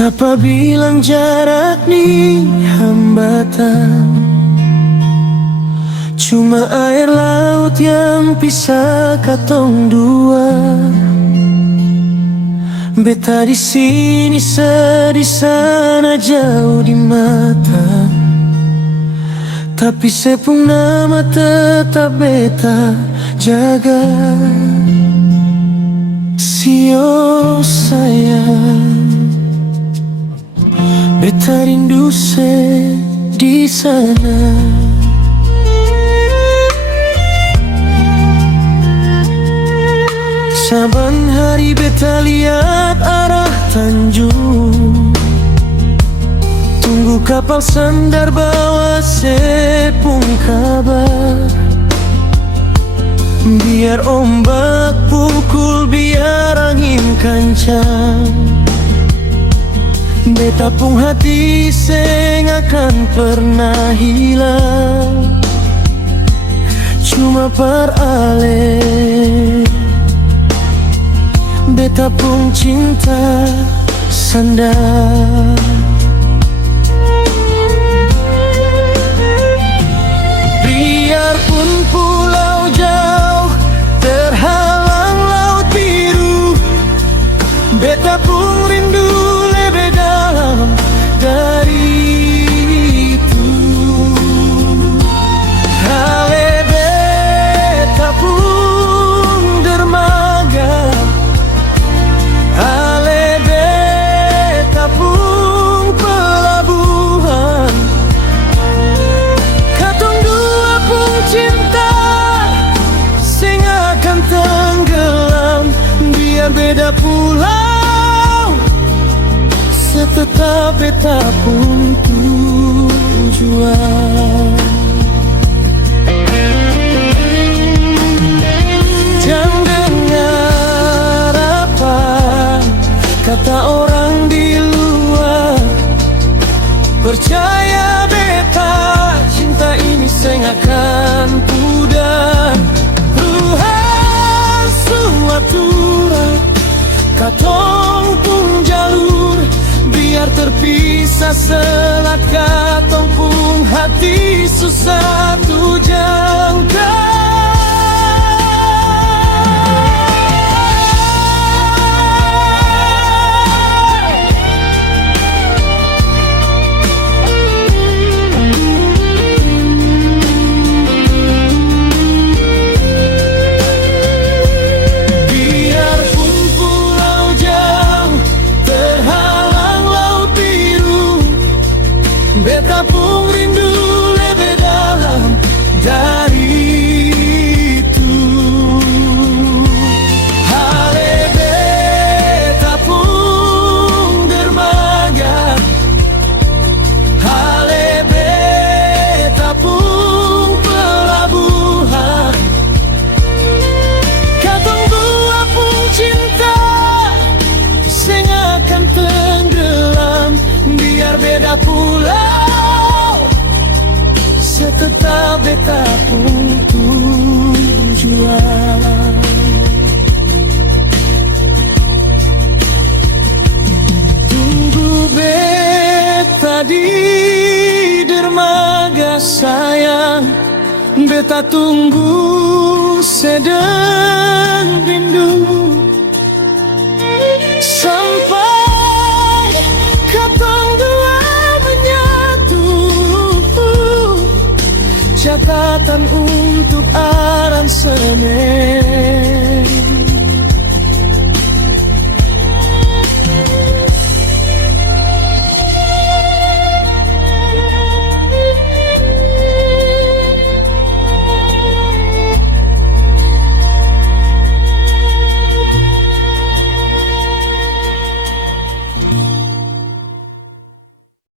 Siapa bilang jarak ni hambatan? Cuma air laut yang pisah katong dua. Beta di sini, sedih sana jauh di mata, tapi sepung nama tetap beta jaga. Sio sayang, beta rindu di sana. Saban hari beta lihat arah Tanjung, tunggu kapal sandar bawa sepung kabar. Biar ombak pukul, biar angin kencang, beta pun hati seng akan pernah hilang. Cuma peralih beta pun cinta sandar. Biarpun pulau jauh terhalang laut biru, beta pun rindu lebih dalam dari itu. Ale beta pun dermaga, ale beta pun pelabuhan. Katong dua pun cinta sing akan tenggelam. Biar beda pulau, setetap beta pun tujuan. Jangan dengar apa kata orang di luar, percaya beta cinta ini seng akan pudar. Tuhan suatura katong pun jalur, biar terpisah selat katong pun hati susah tu jangka. Beta pun rindu lebih dalam dari itu. Ale beta pun dermaga, ale beta pun pelabuhan. Katong dua pun cinta sing akan tenggelam. Biar beda pulau, setetap beta pun tujuan. Tunggu beta di dermaga sayang, beta tunggu sedang rindu. Sampai katong dua menyatu, catatan untuk aransemen.